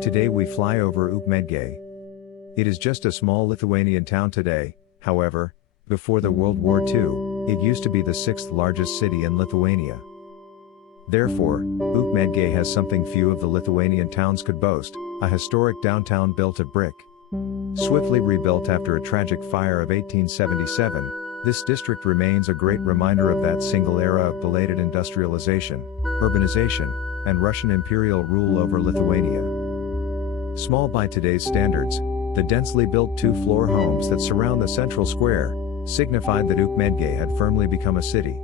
Today we fly over Ukmergė. It is just a small Lithuanian town today, however, before the World War II, it used to be the 6th largest city in Lithuania. Therefore, Ukmergė has something few of the Lithuanian towns could boast, a historic downtown built of brick. Swiftly rebuilt after a tragic fire of 1877, this district remains a great reminder of that single era of belated industrialization, urbanization, and Russian imperial rule over Lithuania. Small by today's standards, the densely built two-floor homes that surround the central square signified that Ukmergė had firmly become a city.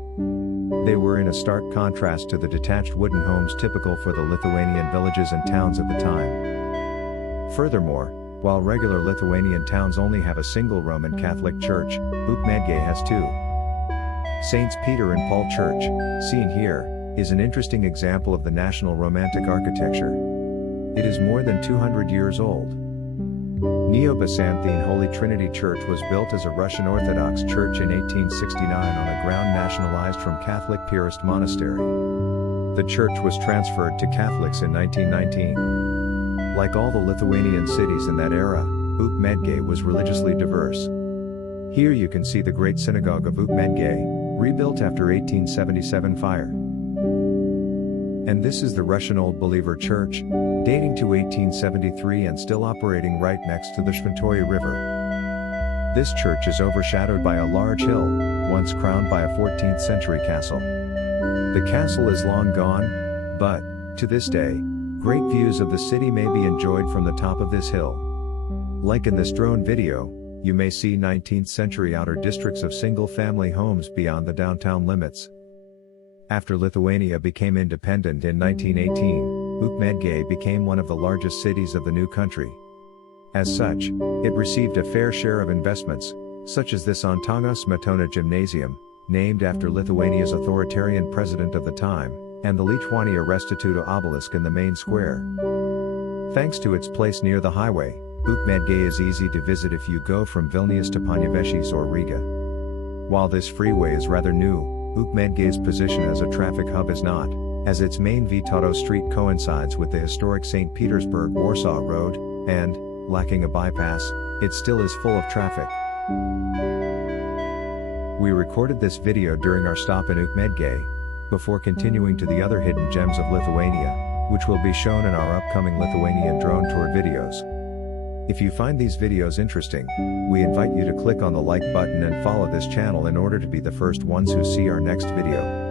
They were in a stark contrast to the detached wooden homes typical for the Lithuanian villages and towns of the time. Furthermore, while regular Lithuanian towns only have a single Roman Catholic church, Ukmergė has two. Saints Peter and Paul Church, seen here, is an interesting example of the national Romantic architecture. It is more than 200 years old. Neo-Byzantine Holy Trinity Church was built as a Russian Orthodox church in 1869 on a ground nationalized from Catholic Prettiest monastery. The church was transferred to Catholics in 1919. Like all the Lithuanian cities in that era, Ukmergė was religiously diverse. Here you can see the Great Synagogue of Ukmergė, rebuilt after 1877 fire. And this is the Russian Old Believer Church, dating to 1873 and still operating right next to the Šventoji River. This church is overshadowed by a large hill, once crowned by a 14th century castle. The castle is long gone, but, to this day, great views of the city may be enjoyed from the top of this hill. Like in this drone video, you may see 19th century outer districts of single-family homes beyond the downtown limits. After Lithuania became independent in 1918, Ukmergė became one of the largest cities of the new country. As such, it received a fair share of investments, such as this Antano Smetona Gymnasium, named after Lithuania's authoritarian president of the time, and the Lithuania Restituto obelisk in the main square. Thanks to its place near the highway, Ukmergė is easy to visit if you go from Vilnius to Panevėžys or Riga. While this freeway is rather new, Ukmergė's position as a traffic hub is not, as its main Vytauto Street coincides with the historic St. Petersburg-Warsaw Road, and, lacking a bypass, it still is full of traffic. We recorded this video during our stop in Ukmergė, before continuing to the other hidden gems of Lithuania, which will be shown in our upcoming Lithuanian drone tour videos. If you find these videos interesting, we invite you to click on the like button and follow this channel in order to be the first ones who see our next video.